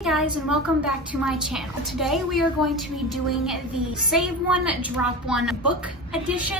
Hey guys, and welcome back to my channel. Today we are going to be doing the Save One, Drop One book edition.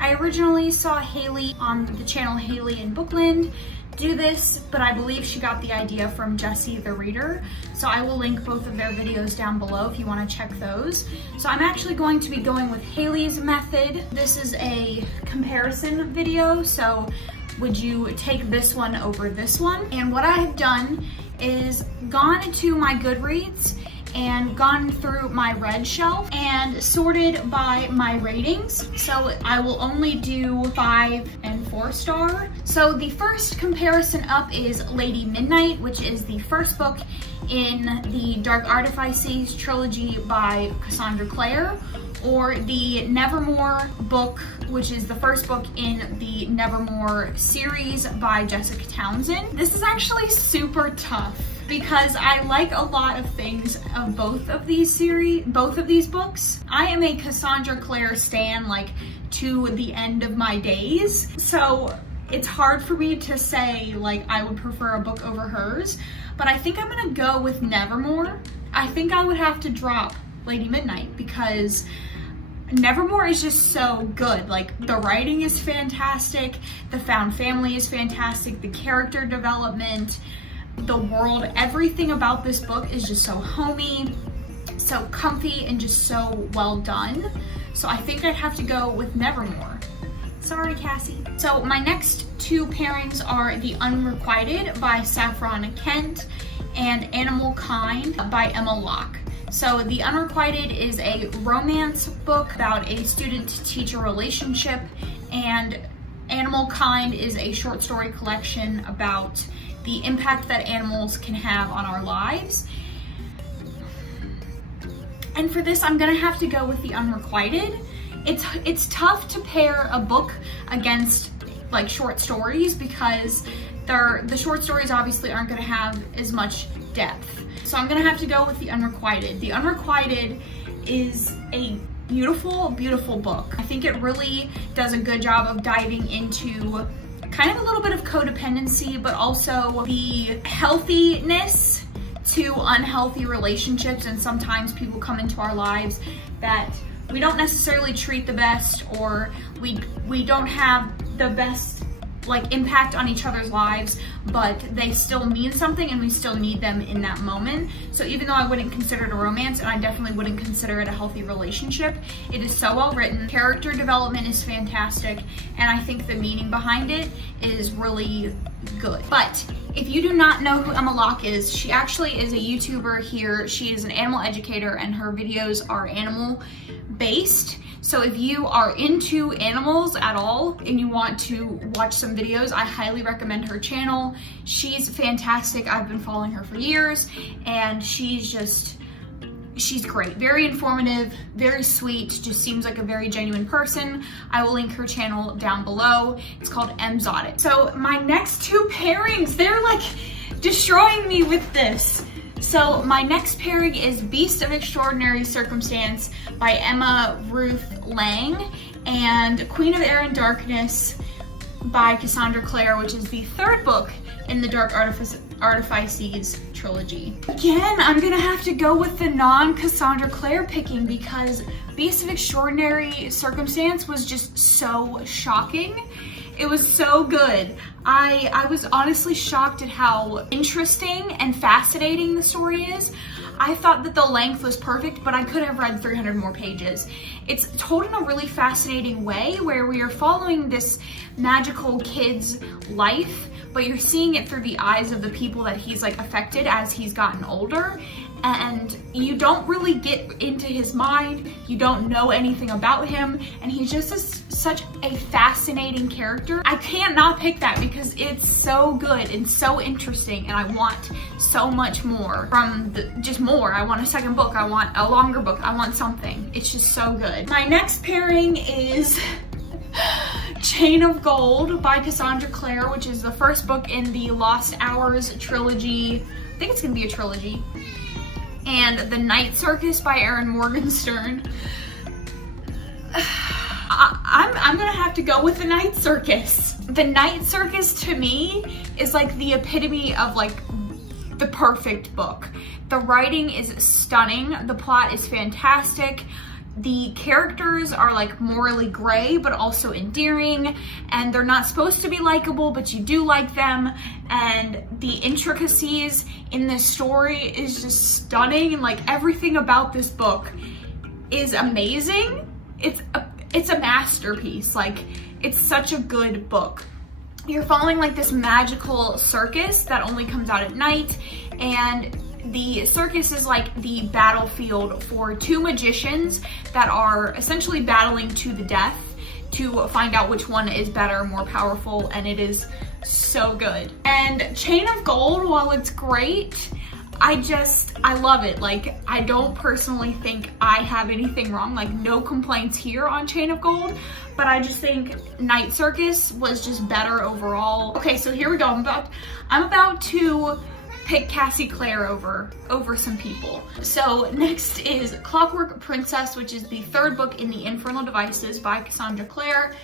I originally saw Haley on the channel Haley in Bookland do this, but I believe she got the idea from Jessie the Reader. So I will link both of their videos down below if you want to check those. So I'm actually going to be going with Haley's method. This is a comparison video, so would you take this one over this one? And what I have done is gone to my Goodreads and gone through my read shelf and sorted by my ratings. So I will only do 5 and 4 star. So the first comparison up is Lady Midnight, which is the first book in the Dark Artifices trilogy by Cassandra Clare, or the Nevermore book, which is the first book in the Nevermore series by Jessica Townsend. This is actually super tough because I like a lot of things of both of these books. I am a Cassandra Clare stan, like, to the end of my days. So it's hard for me to say, like, I would prefer a book over hers, but I think I'm gonna go with Nevermore. I think I would have to drop Lady Midnight because Nevermore is just so good. Like, the writing is fantastic, the found family is fantastic, the character development, the world, everything about this book is just so homey, so comfy, and just so well done. So I think I'd have to go with Nevermore. Sorry, Cassie. So my next two pairings are The Unrequited by Saffron Kent and Animal Kind by Emma Locke. So The Unrequited is a romance book about a student-teacher relationship, and Animal Kind is a short story collection about the impact that animals can have on our lives. And for this, I'm gonna have to go with The Unrequited. It's tough to pair a book against, like, short stories because the short stories obviously aren't gonna have as much depth. So I'm gonna have to go with The Unrequited. The Unrequited is a beautiful, beautiful book. I think it really does a good job of diving into kind of a little bit of codependency, but also the healthiness to unhealthy relationships. And sometimes people come into our lives that we don't necessarily treat the best, or we don't have the best, like, impact on each other's lives, but they still mean something and we still need them in that moment. So even though I wouldn't consider it a romance, and I definitely wouldn't consider it a healthy relationship, it is so well written. Character development is fantastic, and I think the meaning behind it is really good. But if you do not know who Emma Locke is, she actually is a YouTuber here. She is an animal educator and her videos are animal based. So if you are into animals at all and you want to watch some videos, I highly recommend her channel. She's fantastic. I've been following her for years, and she's great. Very informative, very sweet, just seems like a very genuine person. I will link her channel down below. It's called Mzotic. So my next two pairings, they're like destroying me with this. So my next pairing is Beast of Extraordinary Circumstance by Emma Ruth Lang and Queen of Air and Darkness by Cassandra Clare, which is the third book in the Dark Artifices trilogy. Again, I'm gonna have to go with the non-Cassandra Clare picking because Beast of Extraordinary Circumstance was just so shocking. It was so good. I was honestly shocked at how interesting and fascinating the story is. I thought that the length was perfect, but I could have read 300 more pages. It's told in a really fascinating way where we are following this magical kid's life, but you're seeing it through the eyes of the people that he's, like, affected as he's gotten older. And you don't really get into his mind, you don't know anything about him, and he's just such a fascinating character. I can't not pick that because it's so good and so interesting, and I want so much more from just more. I want a second book, I want a longer book, I want something. It's just so good. My next pairing is Chain of Gold by Cassandra Clare, which is the first book in the Lost Hours trilogy. I think it's gonna be a trilogy. And The Night Circus by Erin Morgenstern. I'm gonna have to go with The Night Circus. The Night Circus to me is like the epitome of like the perfect book. The writing is stunning, the plot is fantastic, the characters are like morally gray but also endearing, and they're not supposed to be likable but you do like them, and the intricacies in this story is just stunning, and like everything about this book is amazing. It's a masterpiece. Like, it's such a good book. You're following like this magical circus that only comes out at night, and the circus is like the battlefield for two magicians that are essentially battling to the death to find out which one is better, more powerful, and it is so good. And Chain of Gold, while it's great, I love it. Like, I don't personally think I have anything wrong, like no complaints here on Chain of Gold, but I just think Night Circus was just better overall. Okay, so here we go. I'm about to pick Cassie Clare over some people. So next is Clockwork Princess, which is the third book in the Infernal Devices by Cassandra Clare,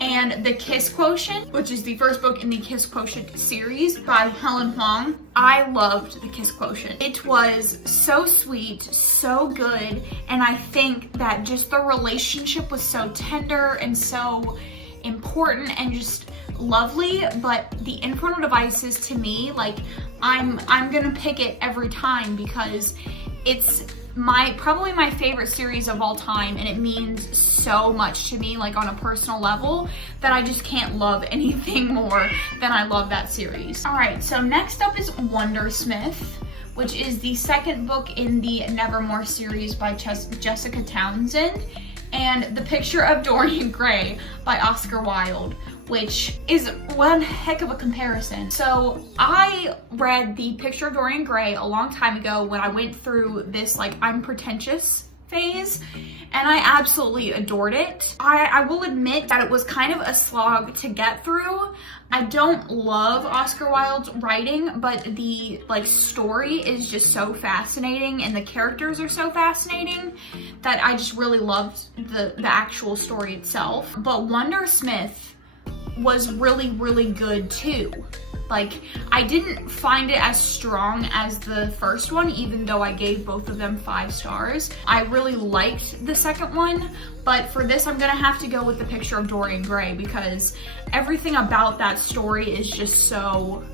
and The Kiss Quotient, which is the first book in the Kiss Quotient series by Helen Huang. I loved The Kiss Quotient. It was so sweet, so good, and I think that just the relationship was so tender and so important and just lovely. But the Infernal Devices, to me, like, I'm gonna pick it every time because it's probably my favorite series of all time, and it means so much to me, like on a personal level, that I just can't love anything more than I love that series. All right, so next up is Wondersmith, which is the second book in the Nevermore series by Jessica Townsend, and The Picture of Dorian Gray by Oscar Wilde, which is one heck of a comparison. So I read The Picture of Dorian Gray a long time ago when I went through this like I'm pretentious phase, and I absolutely adored it. I will admit that it was kind of a slog to get through. I don't love Oscar Wilde's writing, but the like story is just so fascinating and the characters are so fascinating that I just really loved the actual story itself. But Wondersmith was really, really good too. Like, I didn't find it as strong as the first one, even though I gave both of them 5 stars. I really liked the second one, but for this I'm gonna have to go with The Picture of Dorian Gray because everything about that story is just so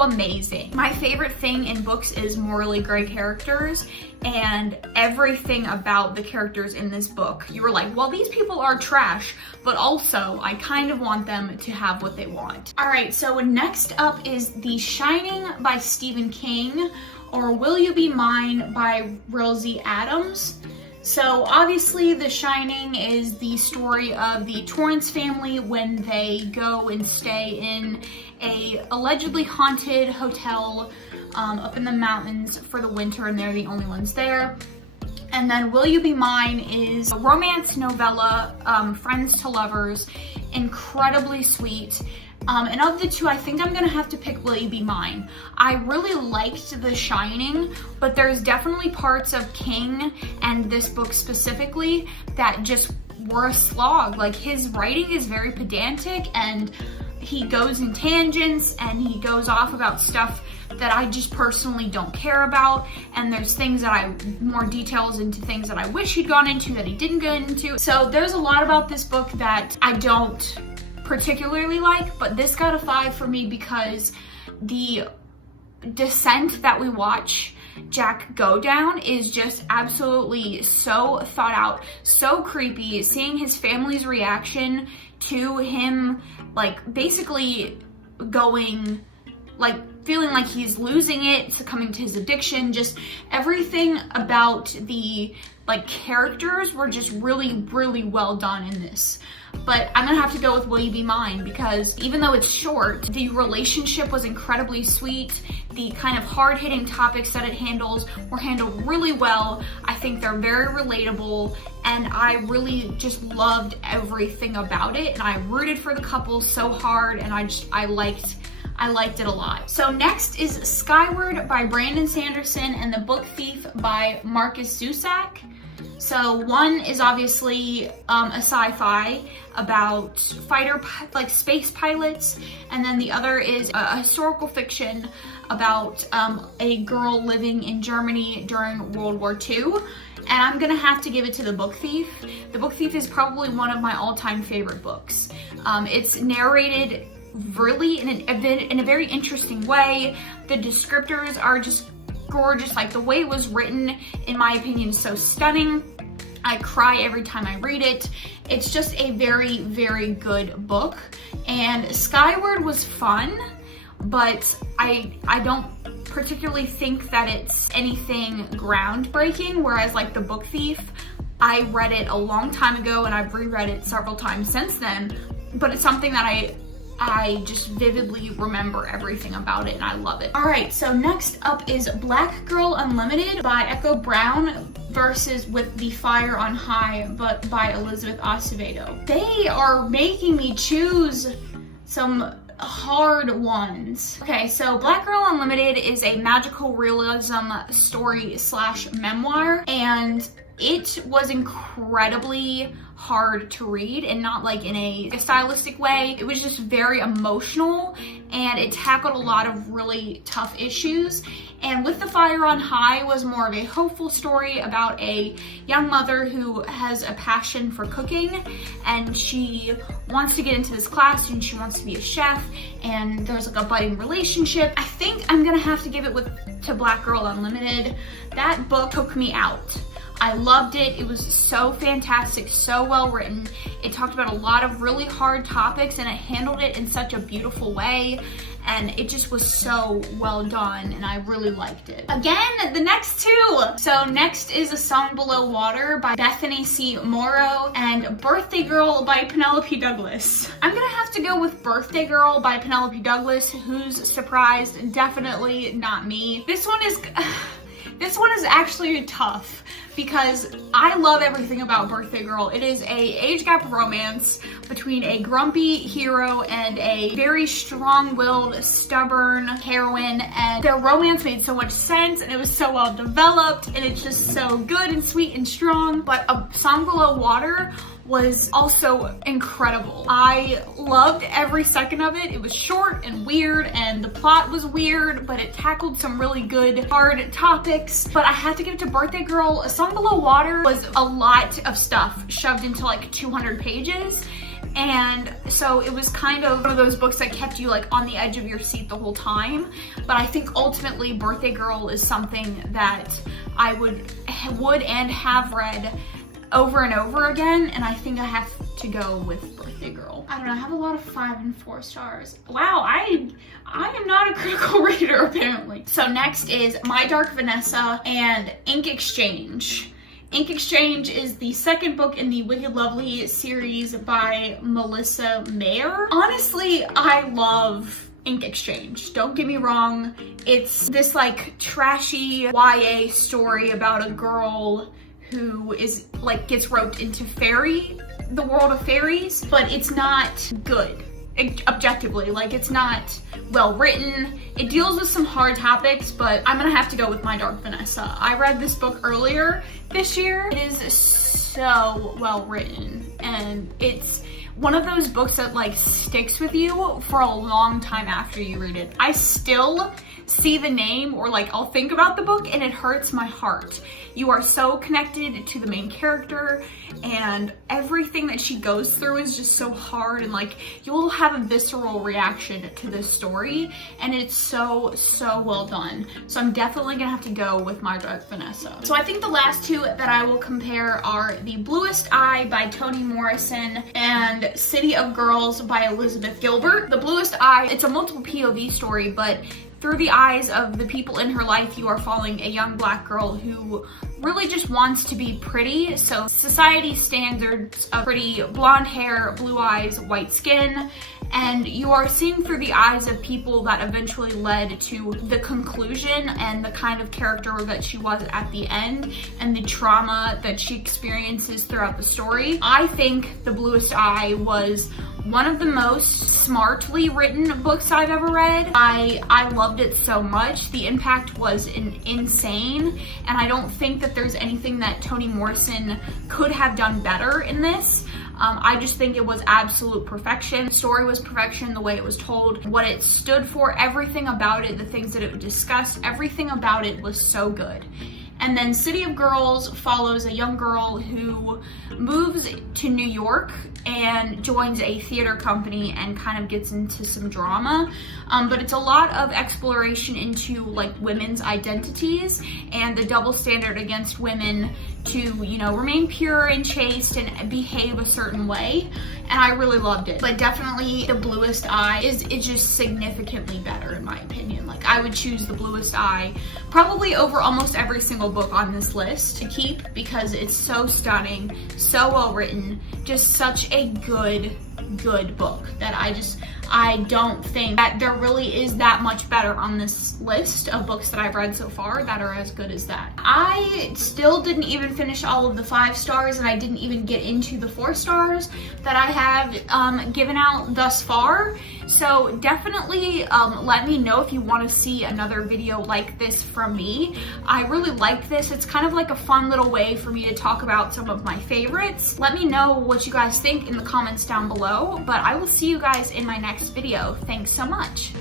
amazing. My favorite thing in books is morally gray characters, and everything about the characters in this book, you were like, well, these people are trash, but also I kind of want them to have what they want. All right, so next up is The Shining by Stephen King, or Will You Be Mine by Rosie Adams. So obviously The Shining is the story of the Torrance family when they go and stay in a allegedly haunted hotel up in the mountains for the winter, and they're the only ones there. And then Will You Be Mine is a romance novella, friends to lovers, incredibly sweet. And of the two, I think I'm gonna have to pick Will You Be Mine. I really liked The Shining, but there's definitely parts of King and this book specifically that just were a slog. Like, his writing is very pedantic and he goes in tangents and he goes off about stuff that I just personally don't care about, and there's things that more details into things that I wish he'd gone into that he didn't go into. So there's a lot about this book that I don't particularly like, but this got a 5 for me because the descent that we watch Jack go down is just absolutely so thought out, so creepy. Seeing his family's reaction to him, like, basically going, like, feeling like he's losing it, succumbing to his addiction, just everything about the, like, characters were just really, really well done in this. But I'm gonna have to go with Will You Be Mine because even though it's short, the relationship was incredibly sweet. The kind of hard-hitting topics that it handles were handled really well. I think they're very relatable, and I really just loved everything about it, and I rooted for the couple so hard, and I liked it a lot. So next is Skyward by Brandon Sanderson and The Book Thief by Marcus Zusak. So one is obviously a sci-fi about like space pilots, and then the other is a historical fiction about a girl living in Germany during World War II. And I'm gonna have to give it to The Book Thief. The Book Thief is probably one of my all-time favorite books. It's narrated really in a very interesting way. The descriptors are just gorgeous. Like, the way it was written, in my opinion, is so stunning. I cry every time I read it. It's just a very, very good book. And Skyward was fun, but I don't particularly think that it's anything groundbreaking, whereas like The Book Thief, I read it a long time ago and I've reread it several times since then, but it's something that I just vividly remember everything about it and I love it. All right, so next up is Black Girl Unlimited by Echo Brown versus With the Fire on High, but by Elizabeth Acevedo. They are making me choose some hard ones. Okay, so Black Girl Unlimited is a magical realism story / memoir, and it was incredibly hard to read, and not like in a stylistic way. It was just very emotional, and it tackled a lot of really tough issues. And With the Fire on High was more of a hopeful story about a young mother who has a passion for cooking, and she wants to get into this class and she wants to be a chef, and there's like a budding relationship. I think I'm gonna have to give it to Black Girl Unlimited. That book took me out. I loved it. It was so fantastic, so well written. It talked about a lot of really hard topics and it handled it in such a beautiful way. And it just was so well done and I really liked it. Again, the next two. So next is A Song Below Water by Bethany C. Morrow and Birthday Girl by Penelope Douglas. I'm gonna have to go with Birthday Girl by Penelope Douglas. Who's surprised? Definitely not me. This one is actually tough because I love everything about Birthday Girl. It is a age gap romance between a grumpy hero and a very strong-willed, stubborn heroine, and their romance made so much sense and it was so well developed and it's just so good and sweet and strong. But A Song Below Water was also incredible. I loved every second of it. It was short and weird and the plot was weird, but it tackled some really good hard topics. But I have to give it to Birthday Girl. A Song Below Water was a lot of stuff shoved into like 200 pages. And so it was kind of one of those books that kept you like on the edge of your seat the whole time. But I think ultimately Birthday Girl is something that I would and have read over and over again, and I think I have to go with Birthday Girl. I don't know, I have a lot of 5 and 4 stars. Wow, I am not a critical reader apparently. So next is My Dark Vanessa and Ink Exchange. Ink Exchange is the second book in the Wicked Lovely series by Melissa Mayer. Honestly, I love Ink Exchange. Don't get me wrong. It's this like trashy YA story about a girl who is like gets roped into the world of fairies, but it's not good objectively. Like, it's not well written. It deals with some hard topics, but I'm gonna have to go with My Dark Vanessa. I read this book earlier this year. It is so well written and it's one of those books that like sticks with you for a long time after you read it. I still see the name or like I'll think about the book and it hurts my heart. You are so connected to the main character and everything that she goes through is just so hard, and like you'll have a visceral reaction to this story and it's so well done. So I'm definitely gonna have to go with My Dark Vanessa. So I think the last two that I will compare are The Bluest Eye by Toni Morrison and City of Girls by Elizabeth Gilbert. The Bluest Eye, it's a multiple POV story, but through the eyes of the people in her life, you are following a young Black girl who really just wants to be pretty. So society standards of pretty blonde hair, blue eyes, white skin. and you are seeing through the eyes of people that eventually led to the conclusion and the kind of character that she was at the end and the trauma that she experiences throughout the story. I think The Bluest Eye was one of the most smartly written books I've ever read. I loved it so much. The impact was insane, and I don't think that there's anything that Toni Morrison could have done better in this. I just think it was absolute perfection. The story was perfection, the way it was told, what it stood for, everything about it, the things that it discussed, everything about it was so good. And then City of Girls follows a young girl who moves to New York and joins a theater company and kind of gets into some drama. But it's a lot of exploration into like women's identities and the double standard against women to, you know, remain pure and chaste and behave a certain way. And I really loved it. But definitely The Bluest Eye is just significantly better in my opinion. Like, I would choose The Bluest Eye probably over almost every single book on this list to keep, because it's so stunning, so well written, just such a good book that I don't think that there really is that much better on this list of books that I've read so far that are as good as that. I still didn't even finish all of the 5 stars, and I didn't even get into the 4 stars that I have given out thus far. So definitely let me know if you want to see another video like this from me. I really like this. It's kind of like a fun little way for me to talk about some of my favorites. Let me know what you guys think in the comments down below, but I will see you guys in my next video. Thanks so much.